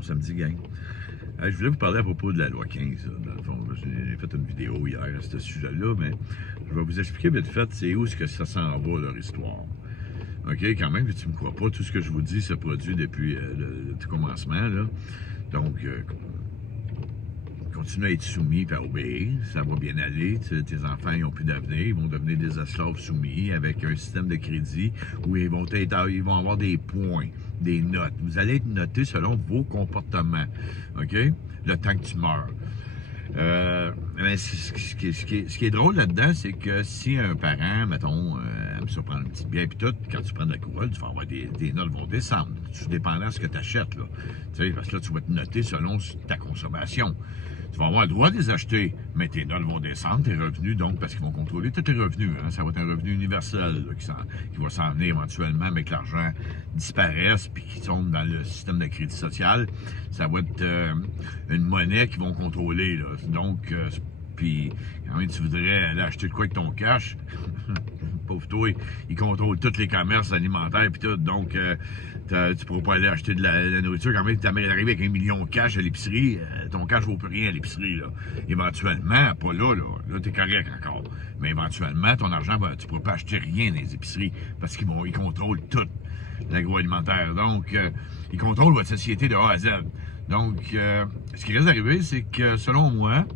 bon samedi, gang. Je voulais vous parler à propos de la loi 15. Là, dans le fond, j'ai fait une vidéo hier à ce sujet-là, mais je vais vous expliquer vite fait, c'est où est-ce que ça s'en va, leur histoire. OK? Quand même que tu ne me crois pas, tout ce que je vous dis se produit depuis le commencement. Là. Donc, continue à être soumis et à obéir, ça va bien aller. Tes enfants n'ont plus d'avenir, ils vont devenir des esclaves soumis avec un système de crédit où ils vont avoir des points, des notes. Vous allez être noté selon vos comportements, OK? Le temps que tu meurs. Mais ce qui est drôle là-dedans, c'est que si un parent, mettons, aime ça prendre une petite bière, puis tout, quand tu prends de l'alcool, tu vas avoir des notes vont descendre, tout dépendant de ce que tu achètes, là. Tu sais, parce que là, tu vas te noter selon ta consommation. Tu vas avoir le droit de les acheter, mais tes notes vont descendre, tes revenus, donc, parce qu'ils vont contrôler tous tes revenus. Hein, ça va être un revenu universel là, qui va s'en venir éventuellement, mais que l'argent disparaisse puis qui tombe dans le système de crédit social. Ça va être une monnaie qu'ils vont contrôler. Là. Donc, puis, quand même, tu voudrais aller acheter de quoi avec ton cash? Pauvre toi, ils contrôlent tous les commerces alimentaires puis tout. Donc, tu pourras pas aller acheter de la nourriture. Quand même, tu arrives avec 1 million de cash à l'épicerie, ton cash vaut plus rien à l'épicerie. Là. Éventuellement, pas là, là tu es correct encore. Mais éventuellement, ton argent, tu pourras pas acheter rien dans les épiceries parce qu'ils contrôlent tout l'agroalimentaire. Donc, ils contrôlent votre société de A à Z. Donc, ce qui risque d'arriver, c'est que, selon moi,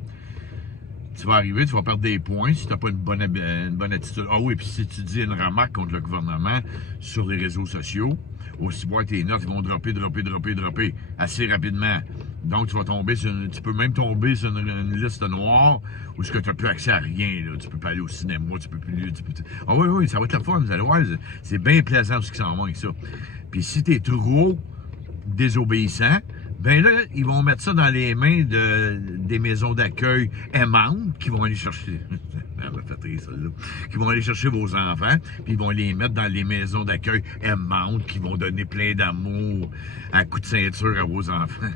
tu vas arriver, tu vas perdre des points si tu n'as pas une bonne attitude. Ah oui, puis si tu dis une remarque contre le gouvernement sur les réseaux sociaux, aussi voir tes notes, ils vont dropper assez rapidement. Donc, tu peux même tomber sur une liste noire où tu n'as plus accès à rien. Là. Tu peux pas aller au cinéma, tu peux plus... Ah oui, ça va être le fun, vous allez voir, c'est bien plaisant ce qui s'en va avec ça. Puis si tu es trop désobéissant, ben là, ils vont mettre ça dans les mains des maisons d'accueil aimantes qui vont aller chercher. Elle m'a fait rire, celle-là. Qui vont aller chercher vos enfants, puis ils vont les mettre dans les maisons d'accueil aimantes qui vont donner plein d'amour à coups de ceinture à vos enfants.